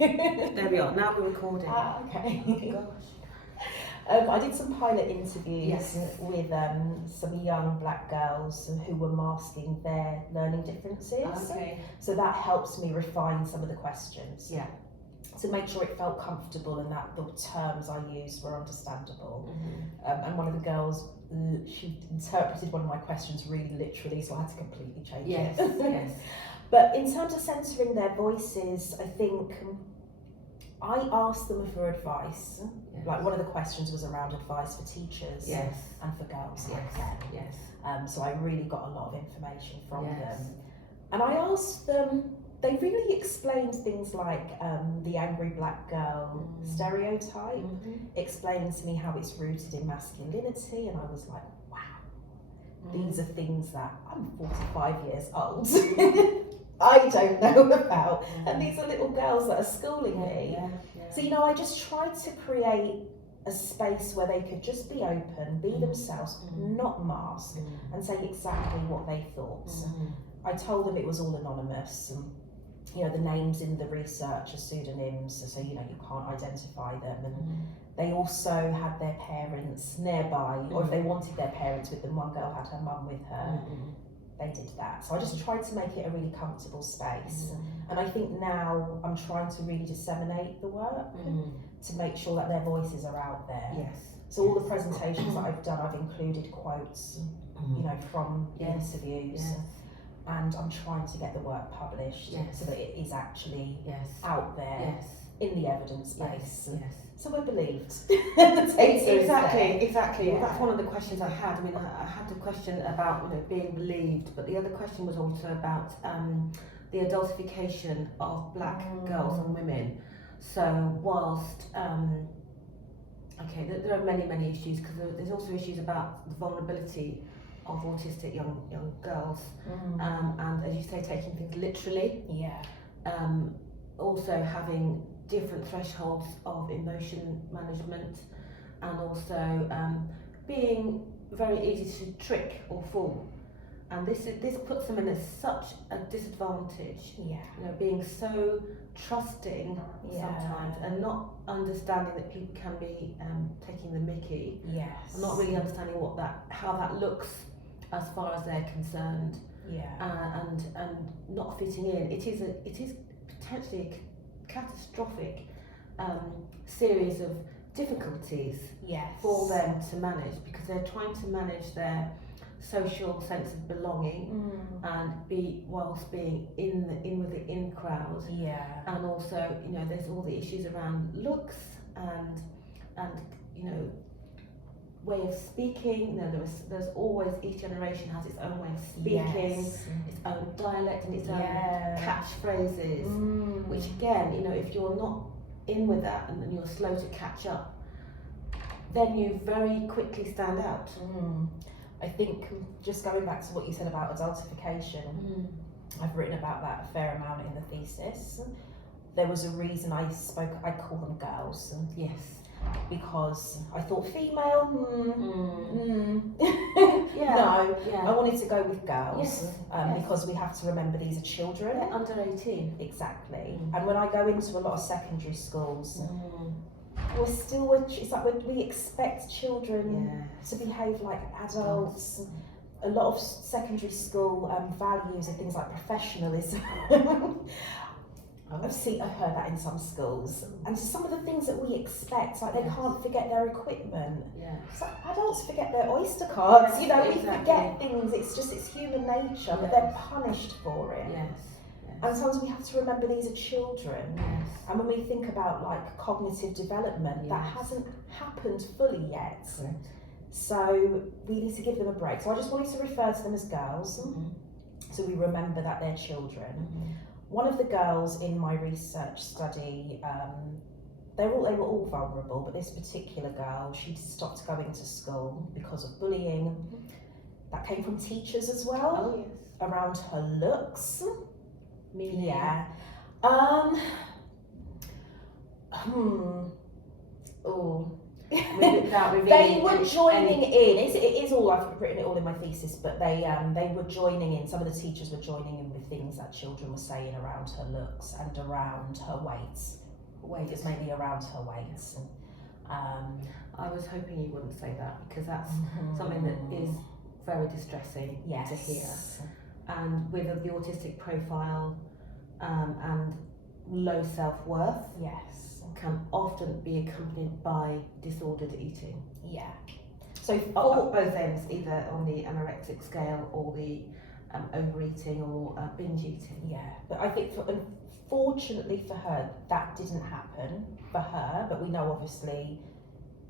There we are, now we're recording. Okay. Oh gosh. I did some pilot interviews Yes. with some young black girls who were masking their learning differences. Okay. So that helps me refine some of the questions. Yeah. To make sure it felt comfortable and that the terms I used were understandable. And one of the girls, she interpreted one of my questions really literally, so I had to completely change Yes. it. Yes. But in terms of censoring their voices, I think I asked them for advice. Yes. Like one of the questions was around advice for teachers Yes. and for girls. Yes. Like Yes. so I really got a lot of information from Yes. them. And I asked them, they really explained things like the angry black girl stereotype, explained to me how it's rooted in masculinity, and I was like, wow, these are things that I'm 45 years old. I don't know about, and these are little girls that are schooling me. So, you know, I just tried to create a space where they could just be open, be themselves, not mask, and say exactly what they thought. I told them it was all anonymous, and you know, the names in the research are pseudonyms, so you know, you can't identify them. And they also had their parents nearby, or if they wanted their parents with them, one girl had her mum with her. They did that. So I just tried to make it a really comfortable space. And I think now I'm trying to really disseminate the work to make sure that their voices are out there. Yes. So all the presentations that I've done, I've included quotes, you know, from the interviews. Yes. And I'm trying to get the work published so that it is actually out there in the evidence base. Yes. So we're believed. Exactly. Yeah. Well, that's one of the questions I had. I mean, I had a question about, you know, being believed, but the other question was also about the adultification of black girls and women. So whilst there are many issues, because there's also issues about the vulnerability of autistic young girls, and as you say, taking things literally. Also having different thresholds of emotion management, and also being very easy to trick or fool. And this puts them in such a disadvantage. You know, being so trusting sometimes, and not understanding that people can be taking the mickey. And not really understanding how that looks as far as they're concerned. And not fitting in. It is potentially a catastrophic series of difficulties for them to manage, because they're trying to manage their social sense of belonging and whilst being with the in crowd. And also, you know, there's all the issues around looks and you know, way of speaking. You know, there's always, each generation has its own way of speaking, its own dialect and its own catchphrases, which again, you know, if you're not in with that and you're slow to catch up, then you very quickly stand out. I think just going back to what you said about adultification, I've written about that a fair amount in the thesis. There was a reason I call them girls. Because I thought female, no, I wanted to go with girls because we have to remember these are children. They're under 18. Exactly. And when I go into a lot of secondary schools, it's like we expect children to behave like adults. A lot of secondary school values are things like professionalism. I've heard that in some schools, and some of the things that we expect, like they can't forget their equipment. It's like adults forget their Oyster cards. You know, we forget things. It's human nature, but they're punished for it. And sometimes we have to remember these are children. And when we think about like cognitive development, that hasn't happened fully yet. So we need to give them a break. So I just wanted to refer to them as girls, so we remember that they're children. One of the girls in my research study, they were all vulnerable, but this particular girl, she'd stopped going to school because of bullying. That came from teachers as well, around her looks. They were joining in. It is all, I've written it all in my thesis, but they were joining in. Some of the teachers were joining in with things that children were saying around her looks and around her weight, weight. It's mainly around her weight. I was hoping you wouldn't say that, because that's something that is very distressing to hear. And with the autistic profile and low self-worth, can often be accompanied by disordered eating. Yeah. So At both ends, either on the anorexic scale or the overeating or binge eating. Yeah, but I think unfortunately for her, that didn't happen for her, but we know obviously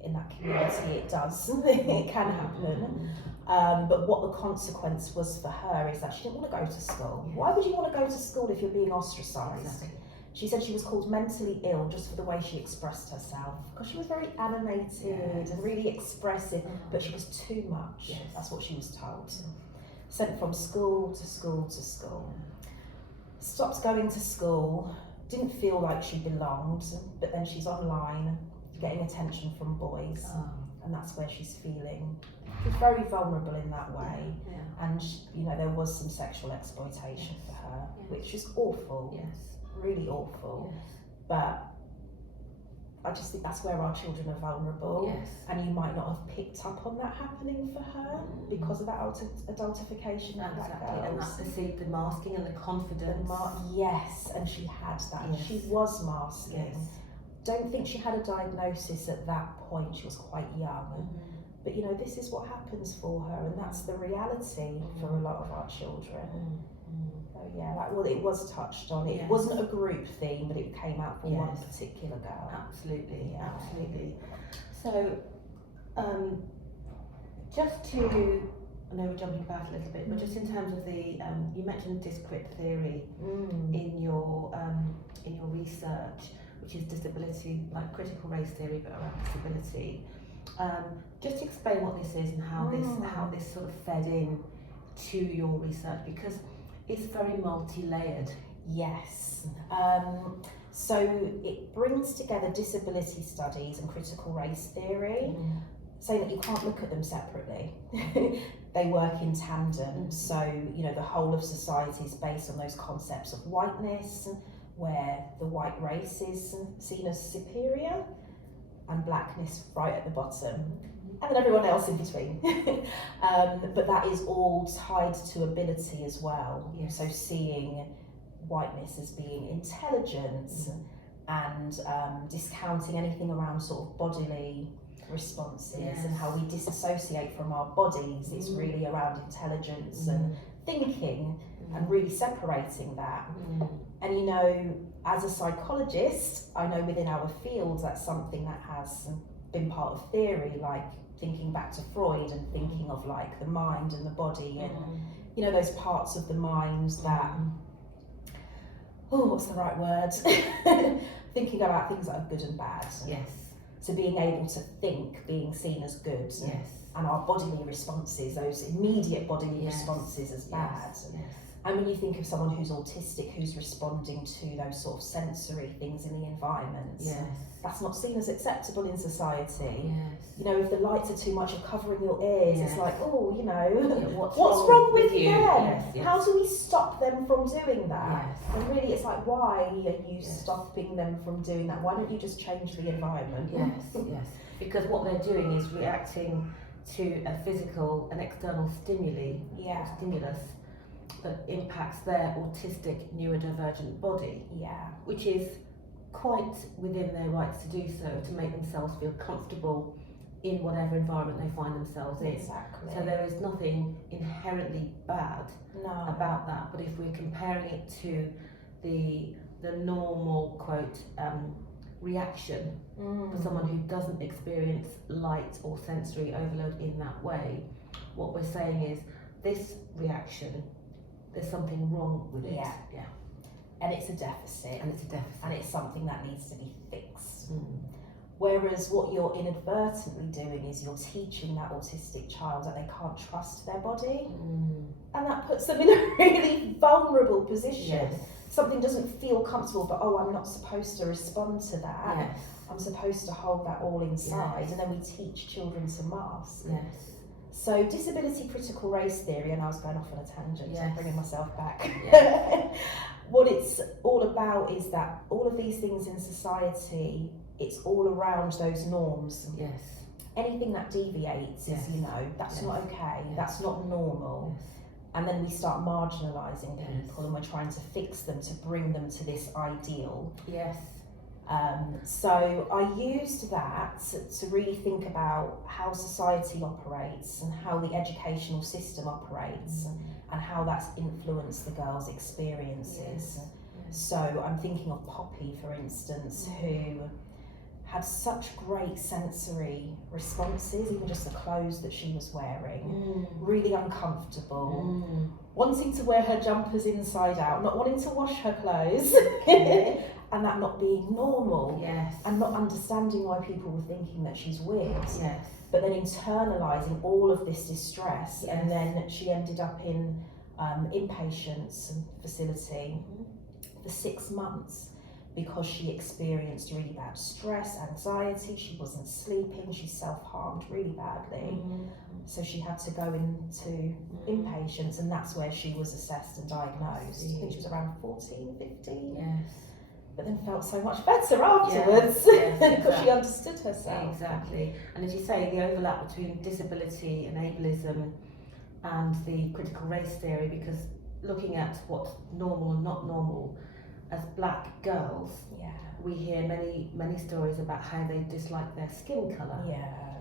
in that community it does, it can happen. But what the consequence was for her is that she didn't want to go to school. Yes. Why would you want to go to school if you're being ostracised? Exactly. She said she was called mentally ill just for the way she expressed herself, because she was very animated and really expressive, but she was too much. Yes. That's what she was told. Sent from school to school to school. Stopped going to school, didn't feel like she belonged, but then she's online getting attention from boys, and that's where she's feeling. She's very vulnerable in that way, and you know, there was some sexual exploitation for her, which is awful. Really awful. But I just think that's where our children are vulnerable, and you might not have picked up on that happening for her because of that adultification of black girls. And that's the masking and the confidence. And she had that. She was masking. Don't think she had a diagnosis at that point. She was quite young. But you know, this is what happens for her, and that's the reality for a lot of our children. So it was touched on. It wasn't a group theme, but it came out for one particular girl. Absolutely. So, just to, I know we're jumping back a little bit, but just in terms of the, you mentioned disparate theory in your research, which is disability, like critical race theory, but around disability. Just to explain what this is and how this sort of fed in to your research, because it's very multi-layered. Yes. So it brings together disability studies and critical race theory, saying that you can't look at them separately. They work in tandem. So, you know, the whole of society is based on those concepts of whiteness, where the white race is seen as superior, and blackness right at the bottom, and then everyone else in between. But that is all tied to ability as well. So seeing whiteness as being intelligence and discounting anything around sort of bodily responses and how we disassociate from our bodies. It's really around intelligence and thinking and really separating that. And you know, as a psychologist, I know within our field that's something that has been part of theory, like thinking back to Freud and thinking of like the mind and the body and you know, those parts of the mind that what's the right word? Thinking about things that are good and bad. So being able to think, being seen as good, and our bodily responses, those immediate bodily responses as bad. And when you think of someone who's autistic, who's responding to those sort of sensory things in the environment, that's not seen as acceptable in society. You know, if the lights are too much or covering your ears, it's like, oh, you know, what's wrong with you? How do we stop them from doing that? And really, it's like, why are you stopping them from doing that? Why don't you just change the environment? Because what they're doing is reacting to a physical, an external stimulus that impacts their autistic neurodivergent body, which is quite within their rights to do so, to make themselves feel comfortable in whatever environment they find themselves in. So there is nothing inherently bad about that, but if we're comparing it to the normal quote reaction for someone who doesn't experience light or sensory overload in that way, what we're saying is this reaction, there's something wrong with it. And it's a deficit. And it's something that needs to be fixed. Whereas what you're inadvertently doing is you're teaching that autistic child that they can't trust their body. And that puts them in a really vulnerable position. Something doesn't feel comfortable, but I'm not supposed to respond to that. I'm supposed to hold that all inside. And then we teach children to mask. So disability critical race theory, and I was going off on a tangent, so I'm bringing myself back. what it's all about is that all of these things in society, it's all around those norms. Yes. Anything that deviates Yes. is, that's Yes. not okay, Yes. that's not normal. Yes. And then we start marginalising Yes. people, and we're trying to fix them to bring them to this ideal. Yes. So I used that to really think about how society operates and how the educational system operates and how that's influenced the girls' experiences. Yes. So I'm thinking of Poppy, for instance, who had such great sensory responses, even just the clothes that she was wearing, really uncomfortable, wanting to wear her jumpers inside out, not wanting to wash her clothes, and that not being normal, Yes. and not understanding why people were thinking that she's weird. Yes. But then internalising all of this distress, Yes. and then she ended up in inpatients facility for 6 months because she experienced really bad stress, anxiety, she wasn't sleeping, she self-harmed really badly. So she had to go into inpatients, and that's where she was assessed and diagnosed. I think she was around 14, 15. Yes. But then felt so much better afterwards Yes, because she understood herself. Exactly. And as you say, the overlap between disability and ableism and the critical race theory, because looking at what's normal and not normal, as black girls, we hear many stories about how they dislike their skin colour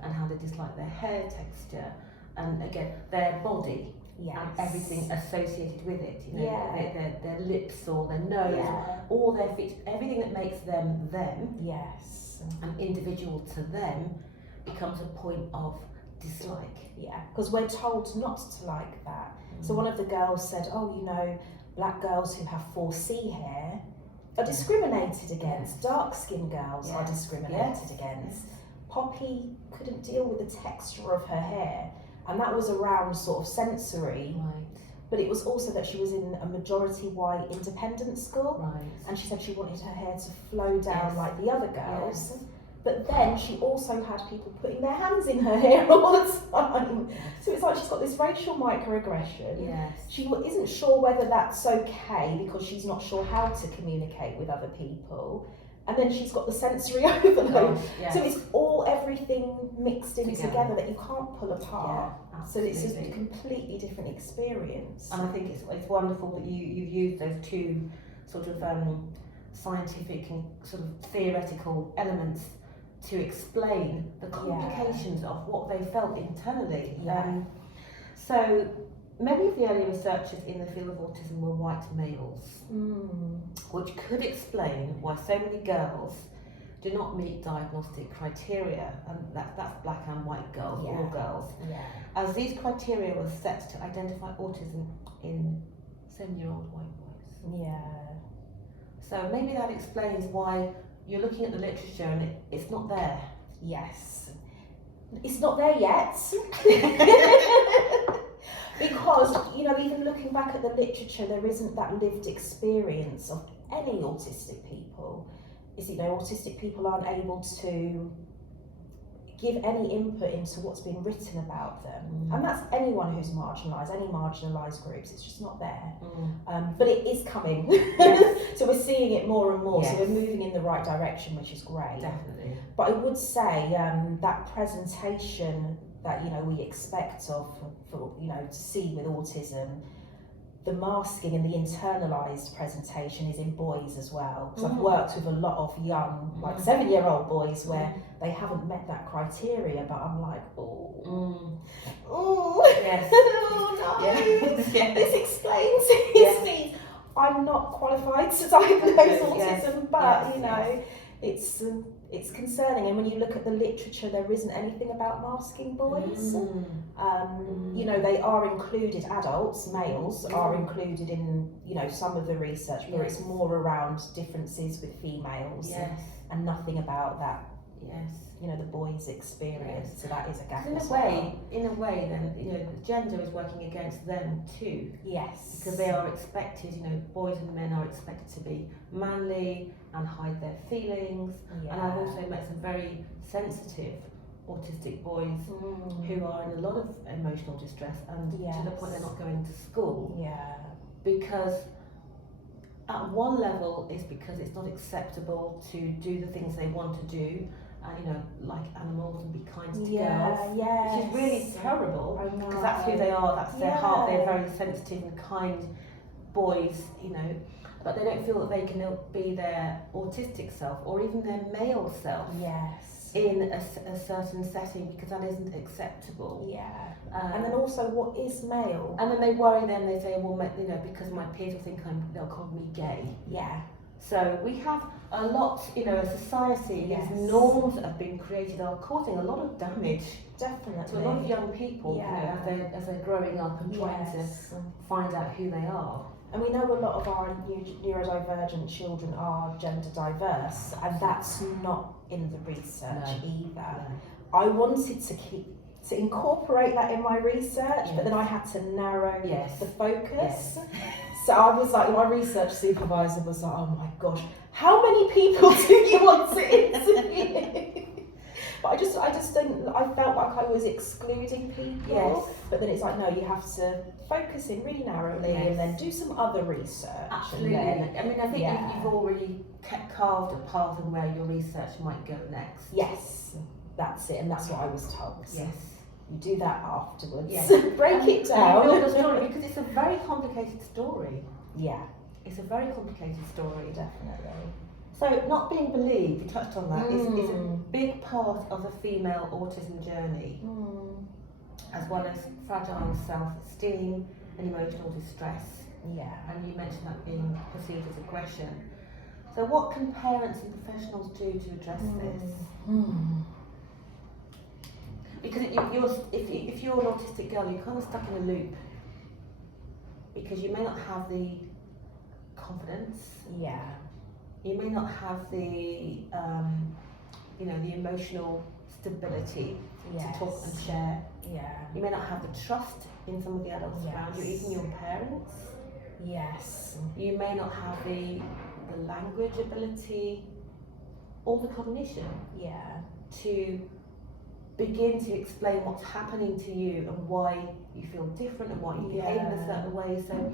and how they dislike their hair texture, and again their body and everything associated with it. Their lips or their nose, all their features, everything that makes them them, and individual to them, becomes a point of dislike. Because we're told not to like that. So one of the girls said, black girls who have 4C hair are discriminated against. Dark-skinned girls are discriminated against. Poppy couldn't deal with the texture of her hair, and that was around sort of sensory. But it was also that she was in a majority white independent school, and she said she wanted her hair to flow down like the other girls. But then she also had people putting their hands in her hair all the time. So it's like she's got this racial microaggression. She isn't sure whether that's okay because she's not sure how to communicate with other people. And then she's got the sensory overload. So it's everything mixed in together that you can't pull apart. So it's just a completely different experience. And I think it's wonderful that you've used those two sort of scientific and sort of theoretical elements to explain the complications of what they felt internally. So many of the early researchers in the field of autism were white males, which could explain why so many girls do not meet diagnostic criteria, and that's black and white girls, all girls, as these criteria were set to identify autism in 7-year-old white boys. So maybe that explains why you're looking at the literature and it's not there. It's not there yet. Because, even looking back at the literature, there isn't that lived experience of any autistic people. Autistic people aren't able to give any input into what's been written about them. And that's anyone who's marginalised, any marginalised groups, it's just not there. But it is coming. So we're seeing it more and more, so we're moving in the right direction, which is great. Definitely. But I would say that presentation that we expect for to see with autism, the masking and the internalised presentation is in boys as well. Because I've worked with a lot of young, like 7-year-old boys where they haven't met that criteria, but I'm like, this explains his needs. I'm not qualified to diagnose autism, but it's concerning. And when you look at the literature, there isn't anything about masking boys. They are included, adults, males are included in some of the research, but it's more around differences with females and nothing about that. The boys' experience. So that is a gap. In a way, then gender is working against them too. Because they are expected. Boys and men are expected to be manly and hide their feelings. And I've also met some very sensitive autistic boys who are in a lot of emotional distress and to the point they're not going to school because at one level is because it's not acceptable to do the things they want to do, and like animals and be kind to girls, which is really terrible because that's who they are, that's their heart. They're very sensitive and kind boys, but they don't feel that they can be their autistic self or even their male self in a certain setting, because that isn't acceptable. And then also, what is male? And then they worry, then they say, well, because my peers will think they'll call me gay. So we have a lot, a society, these norms that have been created are causing a lot of damage to a lot of young people as they're growing up and trying to find out who they are. And we know a lot of our neurodivergent children are gender diverse, and that's not in the research either. I wanted to incorporate that in my research, but then I had to narrow the focus. So I was like, my research supervisor was like, oh my gosh, how many people do you want to interview? But I just didn't, I felt like I was excluding people. But then it's like, no, you have to focus in really narrowly and then do some other research. Absolutely. I mean, I think you've already carved a path on where your research might go next. Yes, that's it, and that's what I was told. Yes. You do that afterwards. Yes. Break it down. Build a story, because it's a very complicated story. Yeah. It's a very complicated story. Definitely. So not being believed, you touched on that, is a big part of the female autism journey, as well as fragile self-esteem and emotional distress. Yeah. And you mentioned that being perceived as aggression. So what can parents and professionals do to address this? Because if you're an autistic girl, you're kind of stuck in a loop, because you may not have the confidence. You may not have the the emotional stability to talk and share. You may not have the trust in some of the adults around you, even your parents. You may not have the language ability or the cognition to begin to explain what's happening to you and why you feel different and why you behave in a certain way. So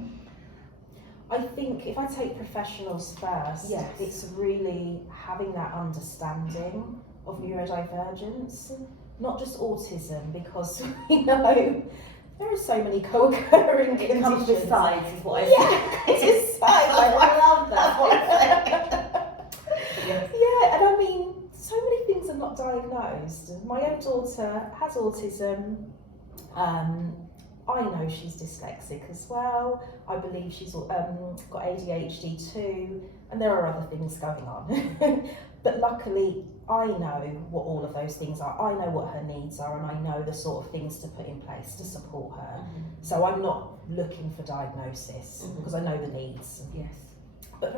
I think if I take professionals first, it's really having that understanding of neurodivergence, not just autism, because we know there are so many co-occurring conditions. It comes with sides, is what I say. It's sides. I love that. And I mean, so many things are not diagnosed. My own daughter has autism. I know she's dyslexic as well. I believe she's got ADHD too, and there are other things going on. But luckily, I know what all of those things are. I know what her needs are, and I know the sort of things to put in place to support her. So I'm not looking for diagnosis because I know the needs. But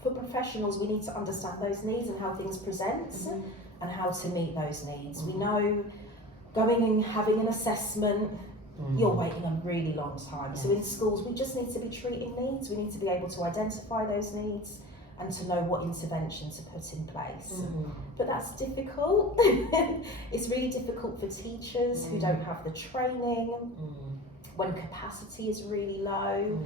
for professionals, we need to understand those needs and how things present and how to meet those needs. We know going and having an assessment, you're waiting a really long time. So in schools, we just need to be treating needs. We need to be able to identify those needs and to know what intervention to put in place. But that's difficult. It's really difficult for teachers who don't have the training, when capacity is really low.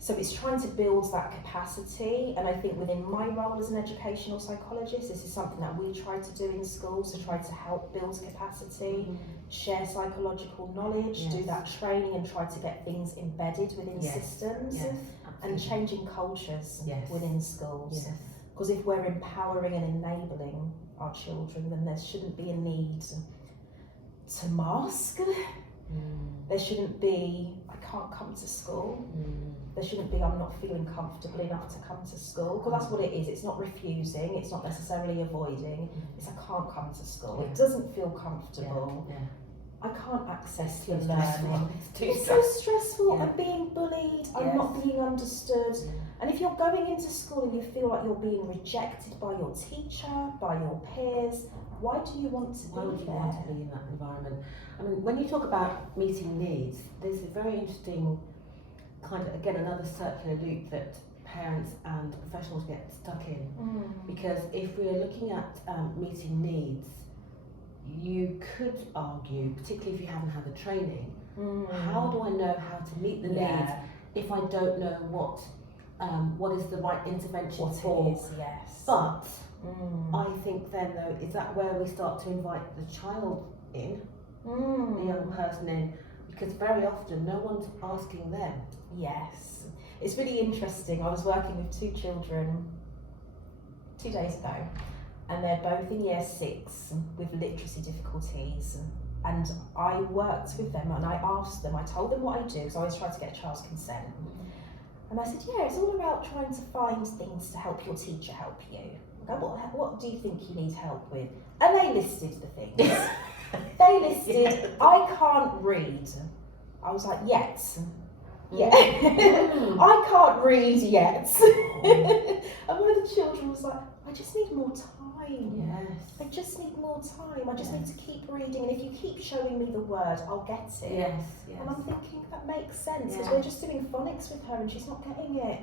So it's trying to build that capacity, and I think within my role as an educational psychologist, this is something that we try to do in schools, to try to help build capacity, share psychological knowledge, do that training and try to get things embedded within systems and changing cultures within schools. Because if we're empowering and enabling our children, then there shouldn't be a need to mask. There shouldn't be, I can't come to school. There shouldn't be, I'm not feeling comfortable enough to come to school. Because that's what it is. It's not refusing. It's not necessarily avoiding. It's I can't come to school. It doesn't feel comfortable. I can't access the learning. It's so stressful. I'm being bullied. I'm not being understood. And if you're going into school and you feel like you're being rejected by your teacher, by your peers, why do you want to be there? Why would you want to be in that environment? I mean, when you talk about meeting needs, there's a very interesting kind of, again, another circular loop that parents and professionals get stuck in. Because if we're looking at meeting needs, you could argue, particularly if you haven't had the training, how do I know how to meet the needs if I don't know what what is the right intervention What for. it is, yes. But I think then though, is that where we start to invite the child in, the young person in, because very often no one's asking them. Yes. It's really interesting. I was working with 2 children 2 days ago, and they're both in year 6 with literacy difficulties. And I worked with them and I asked them, I told them what I do, because I always try to get a child's consent. And I said, yeah, it's all about trying to find things to help your teacher help you. I go, what do you think you need help with? And they listed the things. They listed, I can't read. I was like, yet. Yeah. I can't read yet. And one of the children was like, I just need more time. Yes. I just need more time. I just need to keep reading. And if you keep showing me the word, I'll get it. Yes. And I'm thinking, that makes sense, because Yeah. we're just doing phonics with her and she's not getting it.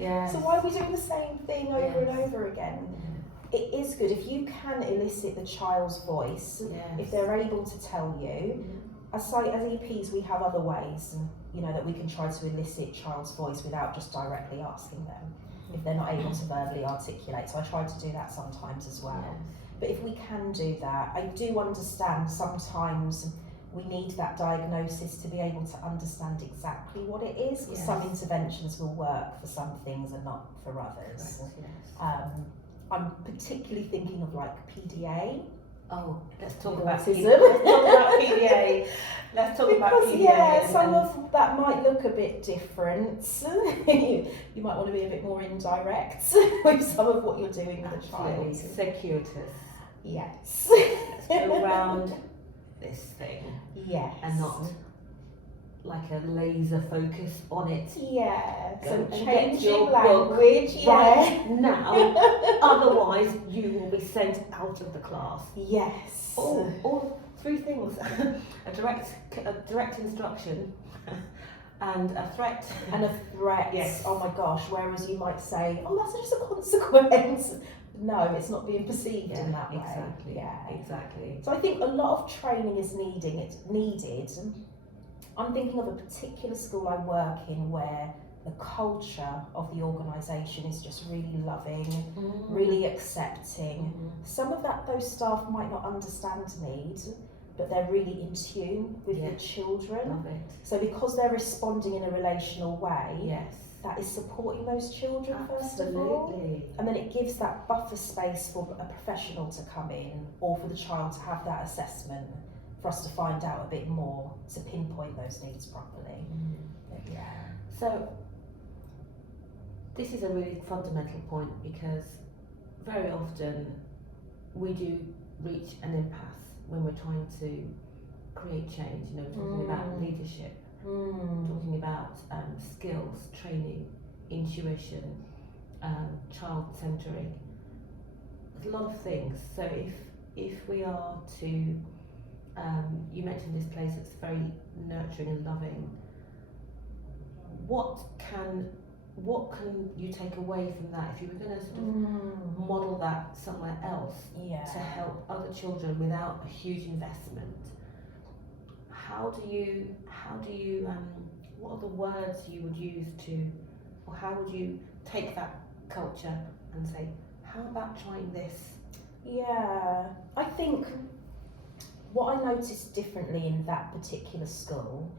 Yes. So why are we doing the same thing over and over again? Yeah. It is good if you can elicit the child's voice, Yes. if they're able to tell you. As EPs, we have other ways, that we can try to elicit child's voice without just directly asking them if they're not able to verbally articulate. So I try to do that sometimes as well. Yes. But if we can do that, I do understand sometimes we need that diagnosis to be able to understand exactly what it is, because some interventions will work for some things and not for others. Correct, yes. I'm particularly thinking of like PDA. Oh, let's talk With about autism. Let's talk about PDA. Let's talk about Because PDA. some of that might look a bit different. You might want to be a bit more indirect with some of what you're doing with a child. Circuitous. Yes. Let's go around this thing. Yes. And not like a laser focus on it. Yeah. Go So and get changing your book language. right now. Otherwise, you will be sent out of the class. Yes. All 3 things: a direct instruction, and a threat. And a threat. Yes. Oh my gosh. Whereas you might say, "Oh, that's just a consequence." No, it's not being perceived in that way. Exactly. Yeah. Exactly. So I think a lot of training is needed. I'm thinking of a particular school I work in where the culture of the organisation is just really loving, really accepting. Some of that those staff might not understand need, but they're really in tune with the children. Love it. So because they're responding in a relational way, Yes. that is supporting those children first of all. Absolutely. And then it gives that buffer space for a professional to come in, or for the child to have that assessment, for us to find out a bit more, to pinpoint those needs properly. But yeah. So this is a really fundamental point, because very often we do reach an impasse when we're trying to create change. We're talking about leadership, talking about skills, training, intuition, child centering. There's a lot of things. So if we are to, you mentioned this place that's very nurturing and loving. What can you take away from that if you were going to sort of model that somewhere else to help other children without a huge investment? How do you what are the words you would use to, or how would you take that culture and say, how about trying this? Yeah, I think what I noticed differently in that particular school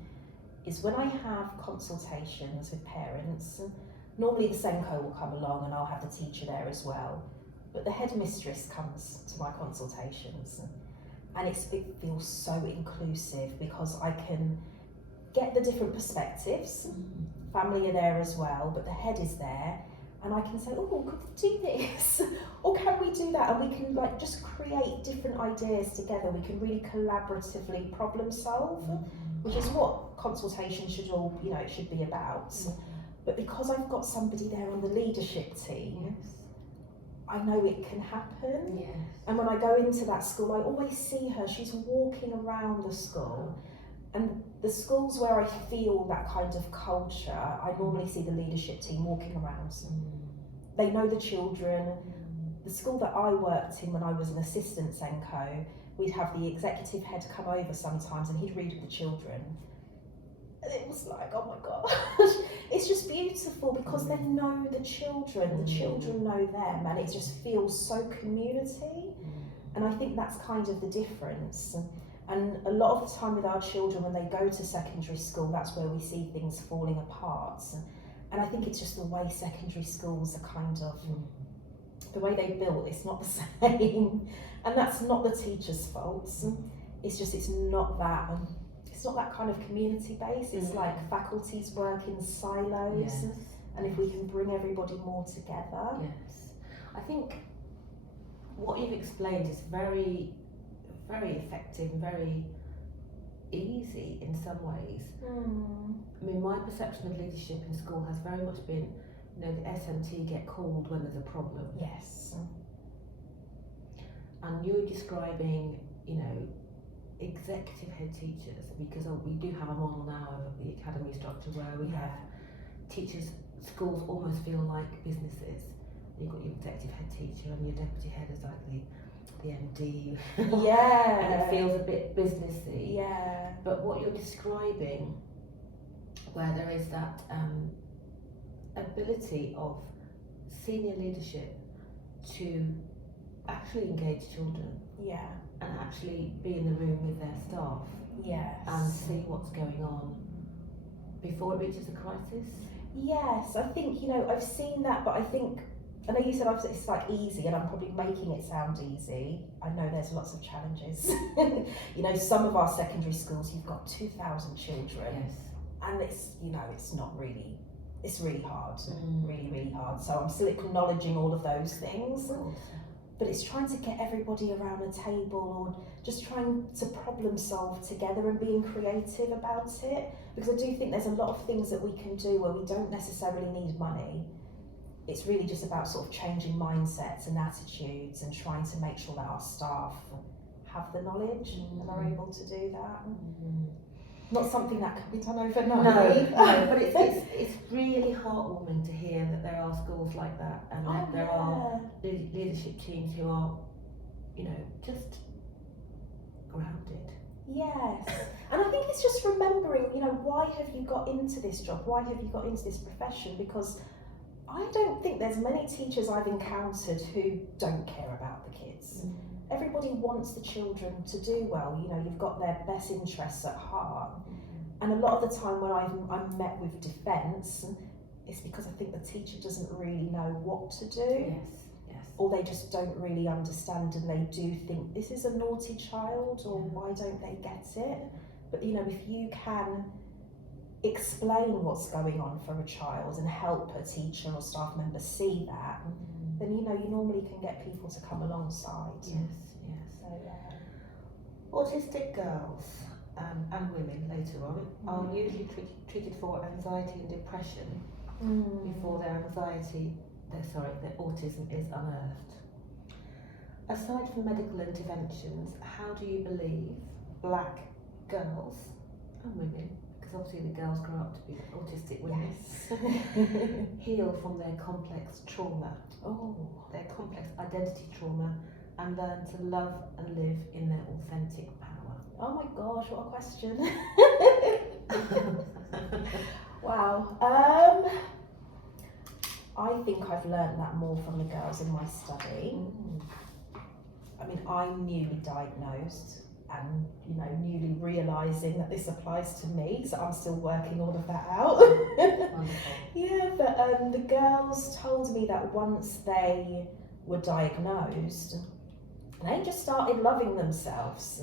is when I have consultations with parents, normally the SENCO will come along and I'll have the teacher there as well, but the headmistress comes to my consultations, and it feels so inclusive because I can get the different perspectives. Family are there as well, but the head is there, and I can say, oh, could we do this? Or can we do that? And we can just create different ideas together. We can really collaboratively problem solve, which is what consultation should be about. But because I've got somebody there on the leadership team, I know it can happen. Yes. And when I go into that school, I always see her. She's walking around the school. And the schools where I feel that kind of culture, I normally see the leadership team walking around. They know the children. The school that I worked in when I was an assistant SENCO, we'd have the executive head come over sometimes and he'd read with the children. it was like, oh my gosh, it's just beautiful because they know the children know them, and it just feels so community. And I think that's kind of the difference. And a lot of the time with our children, when they go to secondary school, that's where we see things falling apart. And I think it's just the way secondary schools are kind of, the way they built, it's not the same. And that's not the teacher's fault. It's just, it's not that kind of community base. It's like faculties work in silos. Yes. And if we can bring everybody more together. Yes. I think what you've explained is very, very effective and very easy in some ways. I mean, my perception of leadership in school has very much been, you know, the SMT get called when there's a problem. Yes. And you're describing, you know, executive head teachers, because we do have a model now of the academy structure where we have teachers, schools almost feel like businesses. You've got your executive head teacher and your deputy head is like the MD. Yeah. And it feels a bit businessy. Yeah. But what you're describing, where there is that ability of senior leadership to actually engage children. Yeah. And actually be in the room with their staff. Yes. And see what's going on before it reaches a crisis. Yes, I think, you know, I've seen that, but I think, I know you said it's like easy, and I'm probably making it sound easy. I know there's lots of challenges. You know, some of our secondary schools, you've got 2,000 children. Yes. And it's, you know, it's really hard, really, really hard. So I'm still acknowledging all of those things. But it's trying to get everybody around a table, or just trying to problem solve together and being creative about it. Because I do think there's a lot of things that we can do where we don't necessarily need money. It's really just about sort of changing mindsets and attitudes and trying to make sure that our staff have the knowledge and are able to do that. Not something that can be done overnight. No, but it's really heartwarming to hear that there are schools like that, and that there are leadership teams who are, you know, just grounded. Yes, and I think it's just remembering, you know, why have you got into this job? Why have you got into this profession? Because I don't think there's many teachers I've encountered who don't care about the kids. Everybody wants the children to do well. You know, you've got their best interests at heart. And a lot of the time when I'm met with defence, it's because I think the teacher doesn't really know what to do. Yes. Or they just don't really understand, and they do think this is a naughty child, or why don't they get it? But, you know, if you can explain what's going on for a child and help a teacher or staff member see that, then, you know, you normally can get people to come alongside. Yes. So, Autistic girls and women later on are usually treated for anxiety and depression before their autism is unearthed. Aside from medical interventions, how do you believe Black girls and women, because obviously the girls grow up to be autistic women, heal from their complex trauma, their complex identity trauma, and learn to love and live in their authentic power? Oh my gosh, what a question. Wow. I think I've learned that more from the girls in my study. I mean, I'm newly diagnosed and, you know, newly realising that this applies to me, so I'm still working all of that out. Yeah, but the girls told me that once they were diagnosed, they just started loving themselves.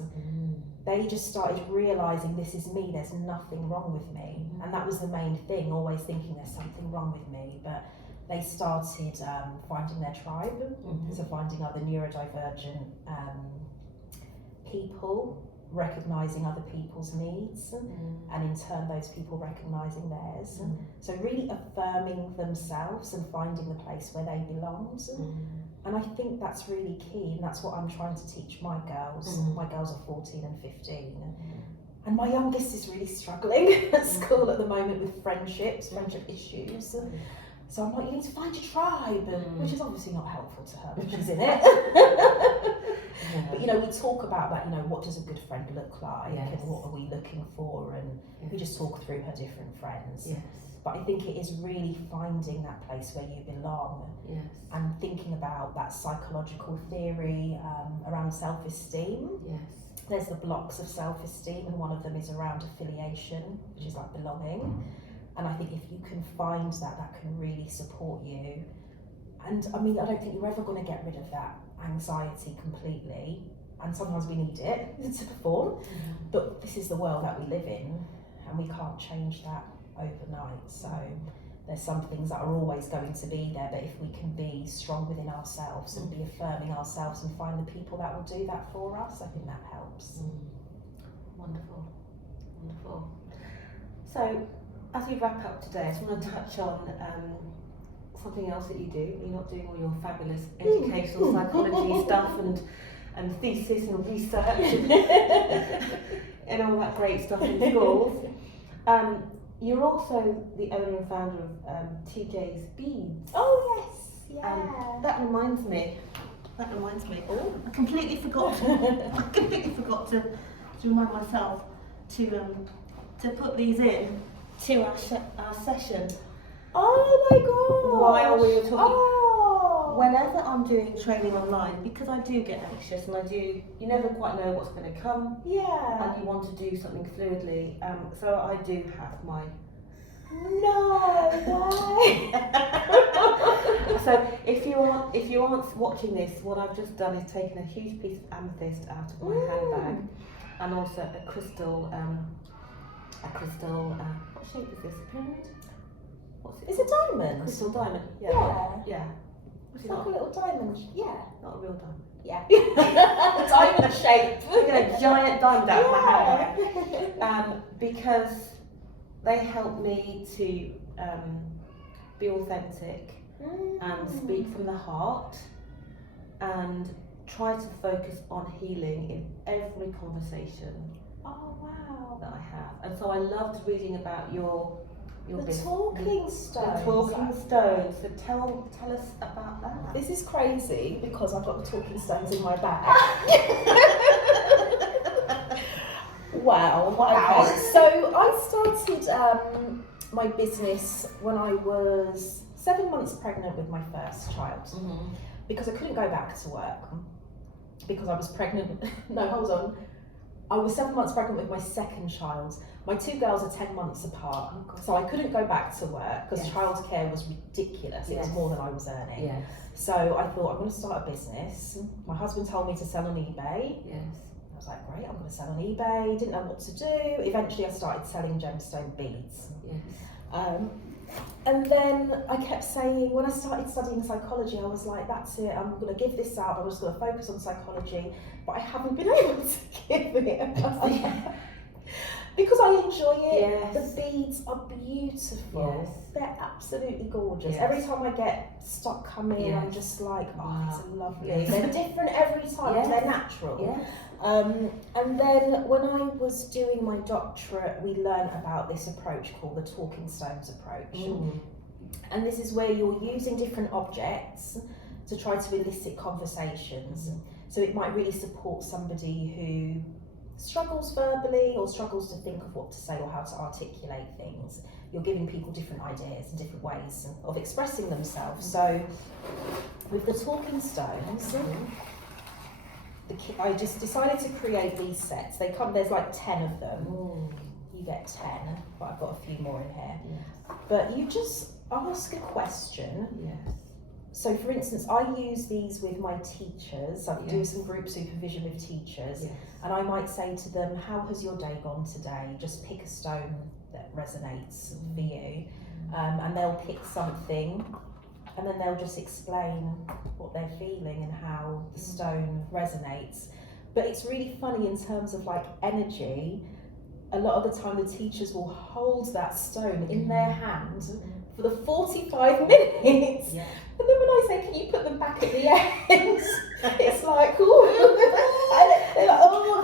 They just started realising, this is me, there's nothing wrong with me. And that was the main thing, always thinking there's something wrong with me. But they started finding their tribe, so finding other neurodivergent people, recognising other people's needs, and in turn those people recognising theirs. So really affirming themselves and finding the place where they belonged. And I think that's really key, and that's what I'm trying to teach my girls. My girls are 14 and 15. And my youngest is really struggling at school at the moment with friendship issues. So I'm like, you need to find your tribe, which is obviously not helpful to her, but she's in it. But, you know, we don't talk about that, you know, what does a good friend look like Yes. and what are we looking for, and we just talk through her different friends. Yes. But I think it is really finding that place where you belong Yes. and thinking about that psychological theory around self-esteem. Yes. There's the blocks of self-esteem, and one of them is around affiliation, which is like belonging. And I think if you can find that, that can really support you. And I mean, I don't think you're ever going to get rid of that anxiety completely. And sometimes we need it to perform. But this is the world that we live in, and we can't change that overnight. So there's some things that are always going to be there, but if we can be strong within ourselves and be affirming ourselves and find the people that will do that for us, I think that helps. Wonderful, wonderful. So as we wrap up today, I just want to touch on something else that you do. You're not doing all your fabulous educational psychology stuff and thesis and research and all that great stuff in schools. You're also the owner and founder of TJ's Beads. Oh yes, yeah. That reminds me. Oh, I completely forgot to remind myself to put these in to our session. Oh my god! While we were talking. Oh. Whenever I'm doing training online, because I do get anxious and you never quite know what's going to come. Yeah. And you want to do something fluidly. So I do have my. No way. So if you aren't watching this, what I've just done is taken a huge piece of amethyst out of my handbag, and also a crystal. What shape is this? A pyramid? What's it? It's a diamond. Crystal diamond. Yeah. It's like a little diamond. Yeah. Not a real diamond. Yeah. Diamond shape. I get a giant diamond out of my handbag. Because they help me to be authentic and speak from the heart and try to focus on healing in every conversation that I have. And so I loved reading about your talking stones. The talking stones. So tell us about that. This is crazy because I've got the talking stones in my bag. Wow. Okay. So I started my business when I was 7 months pregnant with my first child, because I couldn't go back to work because I was pregnant. No, hold on. I was 7 months pregnant with my second child. My two girls are 10 months apart, so I couldn't go back to work because childcare was ridiculous. It was more than I was earning. Yes. So I thought, I'm going to start a business. My husband told me to sell on eBay. Yes. I was like, great, I'm going to sell on eBay. Didn't know what to do. Eventually I started selling gemstone beads. Yes. And then I kept saying, when I started studying psychology, I was like, that's it, I'm going to give this up. I'm just going to focus on psychology. But I haven't been able to give it up. Because I enjoy it. Yes. The beads are beautiful. Yes. They're absolutely gorgeous. Yes. Every time I get stock coming, Yes. I'm just like, oh, Wow. these are lovely. Yes. They're different every time. Yes. They're natural. Yes. And then when I was doing my doctorate, we learned about this approach called the talking stones approach. And this is where you're using different objects to try to elicit conversations. So it might really support somebody who struggles verbally or struggles to think of what to say or how to articulate things. You're giving people different ideas and different ways of expressing themselves. So with the talking stones, I just decided to create these sets. They come, there's like 10 of them. You get 10, but I've got a few more in here. Yes. But you just ask a question. Yes. So for instance, I use these with my teachers. I do Yes. some group supervision with teachers. Yes. And I might say to them, how has your day gone today? Just pick a stone that resonates for you. And they'll pick something, and then they'll just explain what they're feeling and how the stone resonates. But it's really funny in terms of like energy. A lot of the time the teachers will hold that stone in their hand for the 45 minutes. Yeah. And then when I say, can you put them back at the end? It's like, ooh. And they're like, oh,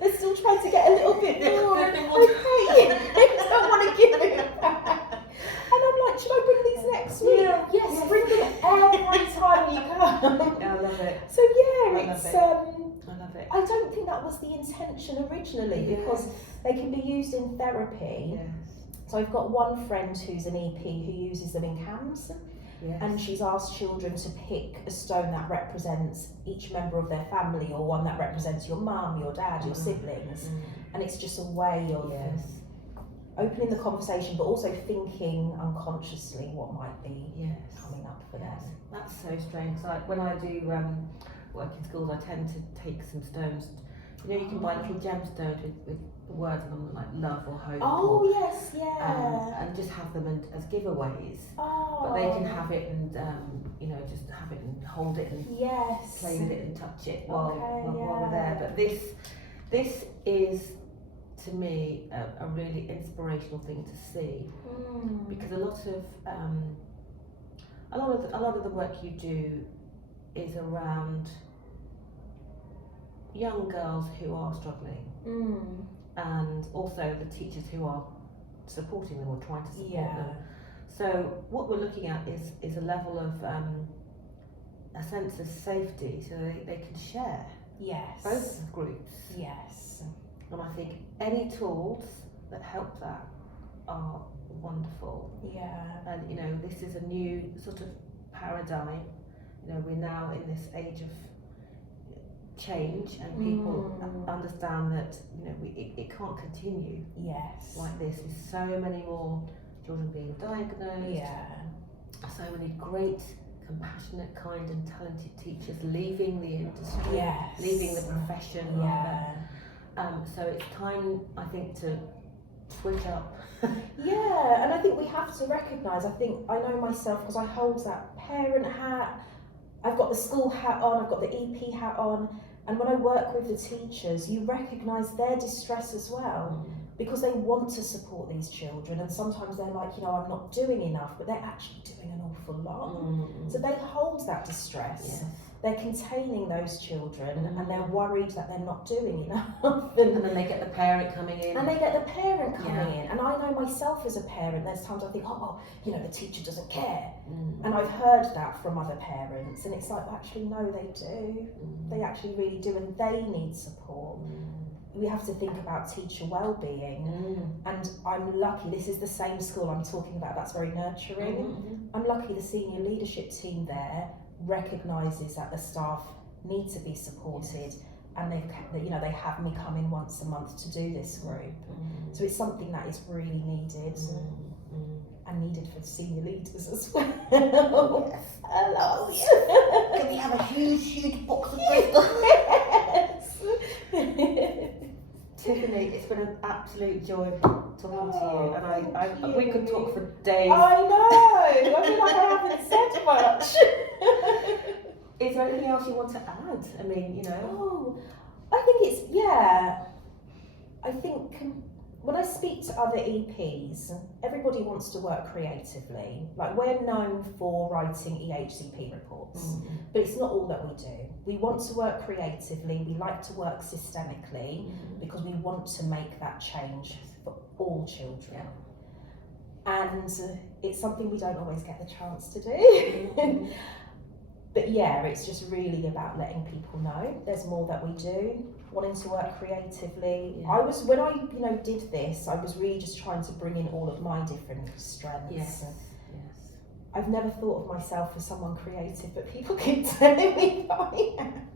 they're still trying to get a little bit more. Okay, I don't want to give it back. And I'm like, should I bring these next week? Yes, bring them every time you come. I love it. So yeah, love it. I don't think that was the intention originally, because they can be used in therapy. Yes. So I've got one friend who's an EP who uses them in CAMS, and she's asked children to pick a stone that represents each member of their family, or one that represents your mum, your dad, your siblings, and it's just a way of opening the conversation, but also thinking unconsciously what might be coming up for them. That's so strange. Like when I do work in schools, I tend to take some stones. You know, you can buy little gemstones with words on them like love or hope. Oh yes, yeah. And just have them as giveaways. Oh. But they can have it and you know, just have it and hold it and play with it and touch it while we're there. But this is, to me, a really inspirational thing to see, because a lot of the work you do is around young girls who are struggling, and also the teachers who are supporting them or trying to support them. So what we're looking at is a level of a sense of safety, so they can share. Yes. Both groups. Yes. And I think any tools that help that are wonderful. Yeah. And you know, this is a new sort of paradigm. You know, we're now in this age of change, and people understand that, you know, it can't continue like this. There's so many more children being diagnosed. So many great, compassionate, kind and talented teachers leaving the industry, leaving the profession. So it's time, I think, to switch up. And I think we have to recognise, I know myself, because I hold that parent hat, I've got the school hat on, I've got the EP hat on, and when I work with the teachers, you recognise their distress as well, because they want to support these children, and sometimes they're like, you know, I'm not doing enough, but they're actually doing an awful lot. So they hold that distress. They're containing those children, and they're worried that they're not doing enough. And then they get the parent coming in. And I know myself as a parent, there's times I think, you know, the teacher doesn't care. And I've heard that from other parents, and it's like, well, actually, no, they do. They actually really do, and they need support. We have to think about teacher well-being, and I'm lucky, this is the same school I'm talking about that's very nurturing. I'm lucky the senior leadership team there recognises that the staff need to be supported, and they have me come in once a month to do this group. So it's something that is really needed, and needed for the senior leaders as well. Hello. Can we have a huge box of crystal? Tiffany, it's been an absolute joy talking to you, and we could talk for days. I know. I feel like I haven't said much. Is there anything else you want to add? I mean, you know. I think I think when I speak to other EPs, everybody wants to work creatively. Like, we're known for writing EHCP reports, but it's not all that we do. We want to work creatively, we like to work systemically, because we want to make that change for all children. And it's something we don't always get the chance to do. But it's just really about letting people know there's more that we do, wanting to work creatively. When I did this, I was really just trying to bring in all of my different strengths. I've never thought of myself as someone creative, but people keep telling me that I am.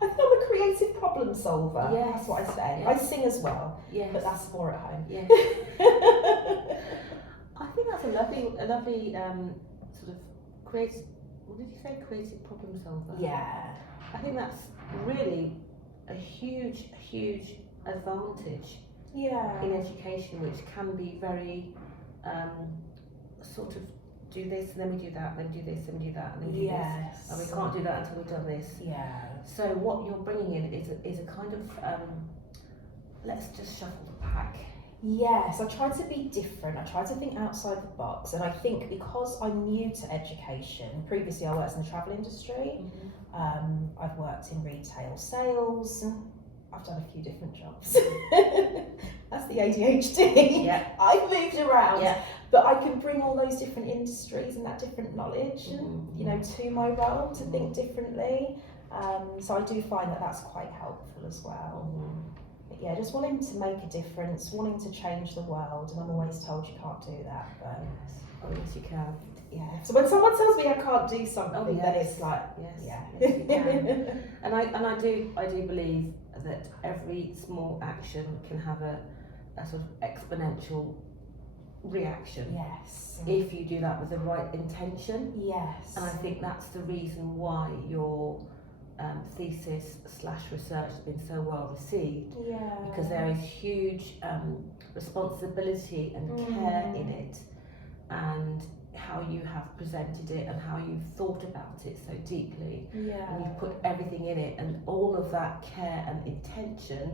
I think I'm a creative problem solver. That's what I say. I sing as well, but that's more at home. I think that's a lovely sort of creative. What did you say? Creative problem solver. I think that's really a huge advantage in education, which can be very sort of do this and then we do that, then do this and do that, and then do this, and we can't do that until we've done this. So what you're bringing in is a kind of let's just shuffle the pack. Yes, I try to be different. I try to think outside the box, and I think because I'm new to education, previously I worked in the travel industry, I've worked in retail sales, I've done a few different jobs. That's the ADHD. I've moved around, but I can bring all those different industries and that different knowledge, to my role, to think differently. So I do find that that's quite helpful as well. But yeah, just wanting to make a difference, wanting to change the world, and I'm always told you can't do that. But Yes. Oh, yes, you can. yeah. So when someone tells me I can't do something, then yes. it's like, Yes, yeah. yes, you can. and I do believe that every small action can have a sort of exponential reaction. Yes. If you do that with the right intention. Yes. And I think that's the reason why your thesis/research has been so well received. Yeah. Because there is huge responsibility and care in it, and how you have presented it and how you've thought about it so deeply. Yeah. And you've put everything in it, and all of that care and intention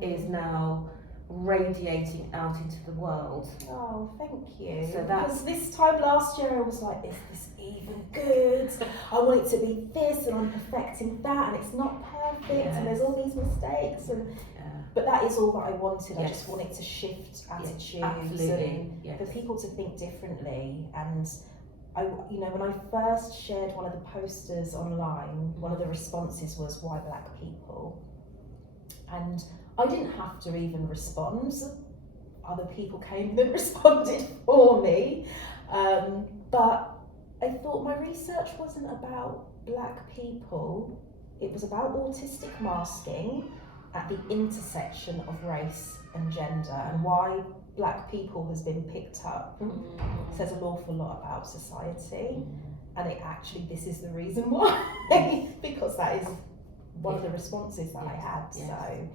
is now radiating out into the world. Oh, thank you. So that's because this time last year I was like, is this even good? I want it to be this, and I'm perfecting that, and it's not perfect, and there's all these mistakes, and but that is all that I wanted. I just wanted to shift attitudes and for people to think differently. And I, when I first shared one of the posters online, one of the responses was, "Why black people?" And I didn't have to even respond. Other people came and responded for me. But I thought my research wasn't about black people. It was about autistic masking at the intersection of race and gender, and why black people has been picked up says an awful lot about society. And it actually, this is the reason why, because that is one of the responses that I had. So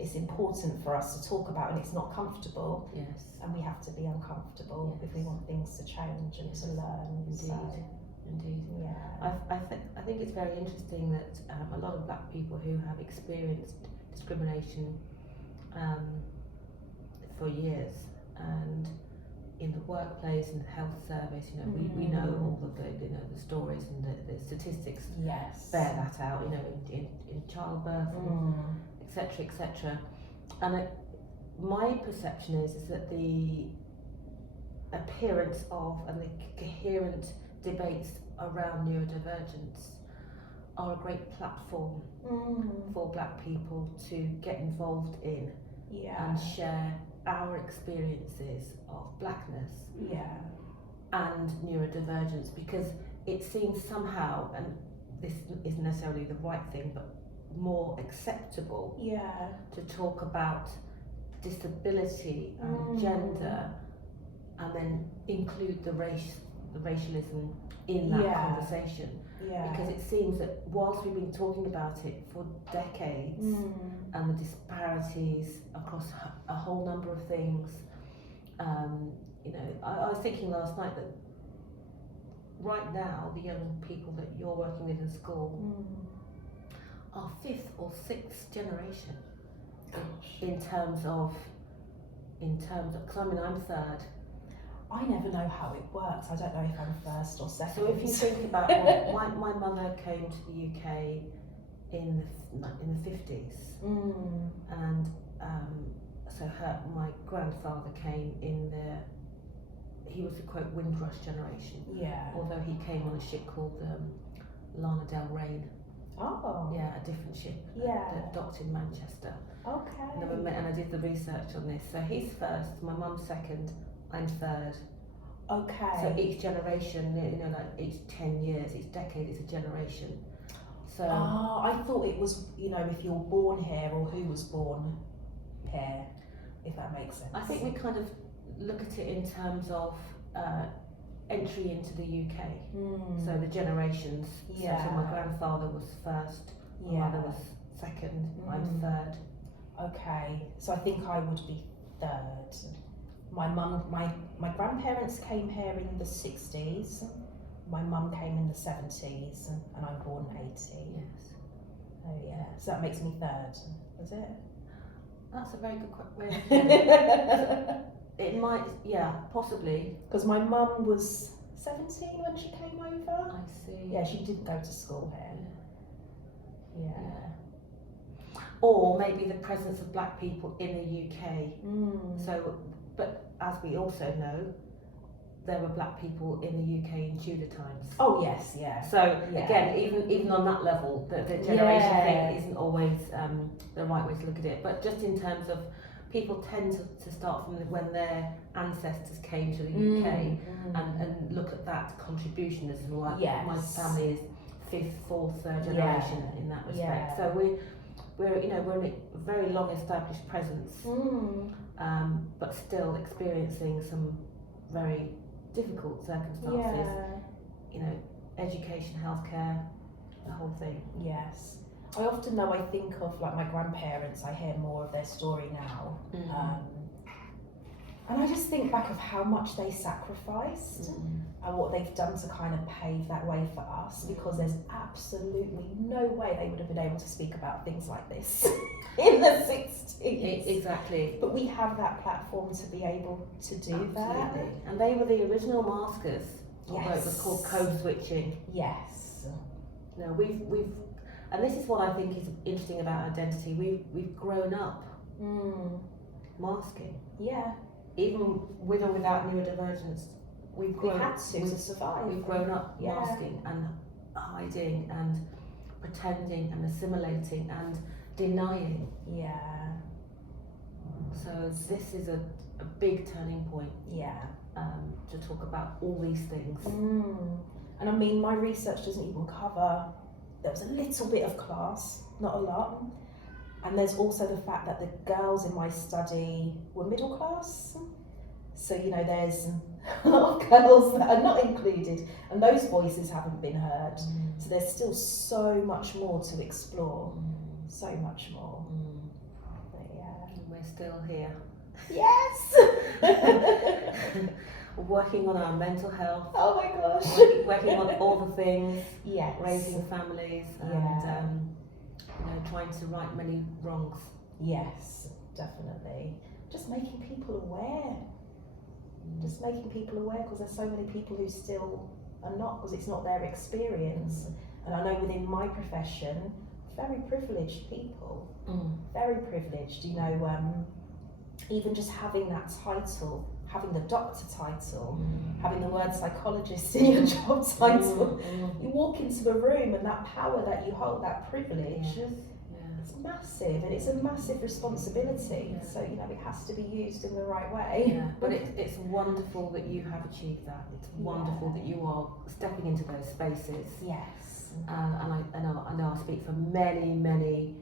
it's important for us to talk about, and it's not comfortable. And we have to be uncomfortable if we want things to change and to learn. Indeed. Yeah. I think it's very interesting that a lot of black people who have experienced discrimination for years, and in the workplace, in the health service, we know all of the stories and the statistics bear that out. In childbirth, etc., etc. And my perception is that the appearance of and the coherent debates around neurodivergence are a great platform for black people to get involved in and share our experiences of blackness and neurodivergence, because it seems somehow, and this isn't necessarily the right thing, but more acceptable to talk about disability and gender, and then include the racialism in that conversation. Because it seems that whilst we've been talking about it for decades, and the disparities across a whole number of things, I was thinking last night that right now the young people that you're working with in school are 5th or 6th generation. in terms of, because I'm 3rd. I never know how it works. I don't know if I'm 1st or 2nd. So if you think about my mother came to the UK in the 50s, and so my grandfather came in he was the quote Windrush generation. Yeah. Although he came on a ship called Lana Del Rey. Oh. Yeah, a different ship. Yeah. That docked in Manchester. Okay. And I did the research on this. So he's 1st, my mum's 2nd, I'm 3rd. Okay. So each generation, like each 10 years, each decade is a generation. So. I thought it was, if you're born here or who was born here, if that makes sense. I think we kind of look at it in terms of entry into the UK. So the generations. Yeah. So my grandfather was 1st, my mother was 2nd, I'm 3rd. Okay, so I think I would be 3rd. My grandparents came here in the 60s. My mum came in the 70s, and I'm born 80. Yes. Oh yeah, so that makes me 3rd, is it? That's a very good way. It might, possibly. Because my mum was 17 when she came over. I see. Yeah, she didn't go to school here. Yeah. Or maybe the presence of black people in the UK. So, but as we also know, there were black people in the UK in Tudor times. Oh yes, yeah. So again, even on that level, the generation thing isn't always the right way to look at it. But just in terms of people tend to start from when their ancestors came to the UK and look at that contribution as well. Yes. My family is 5th, 4th, 3rd generation in that respect. Yeah. So we're a very long established presence, but still experiencing some very difficult circumstances. You know, education, healthcare, the whole thing. Yes. I often know, I think of like my grandparents, I hear more of their story now. And I just think back of how much they sacrificed and what they've done to kind of pave that way for us, because there's absolutely no way they would have been able to speak about things like this in the 60s. Exactly. But we have that platform to be able to do that. And they were the original maskers, although Yes. it was called code switching. Yes. You know, we've and this is what I think is interesting about identity. We've grown up masking. Yeah. Even with or without neurodivergence, we had to survive. We've grown up Yeah. masking and hiding and pretending and assimilating and denying. Yeah. So this is a big turning point. Yeah. To talk about all these things. And I mean, my research doesn't even cover, there was a little bit of class, not a lot. And there's also the fact that the girls in my study were middle class. So, you know, there's a lot of girls that are not included, and those voices haven't been heard. So there's still so much more to explore. So much more. But yeah. And we're still here. Yes! Working on our mental health. Oh my gosh. Working on all the things. Yes. Raising families and you know, trying to right many wrongs. Yes, definitely. Just making people aware. Just making people aware, because there's so many people who still are not, because it's not their experience. And I know within my profession, very privileged people. Very privileged, you know, even just having that title, having the doctor title, having the word psychologist in your job title. You walk into a room and that power that you hold, that privilege, it's massive, and it's a massive responsibility. So, you know, it has to be used in the right way. But it's wonderful that you have achieved that. It's wonderful that you are stepping into those spaces. Yes. And I know I speak for many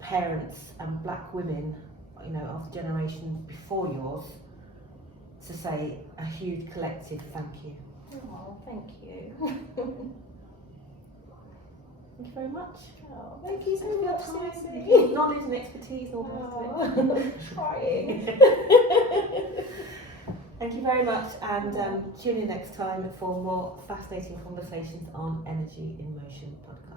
parents and black women, you know, of the generation before yours, to say a huge collective thank you. Oh, thank you. Thank you very much. Oh, thank you so for your much, time, Susie. your knowledge and expertise and all the rest of it. Trying. Thank you very much, and tune in next time for more fascinating conversations on Energy in Motion podcast.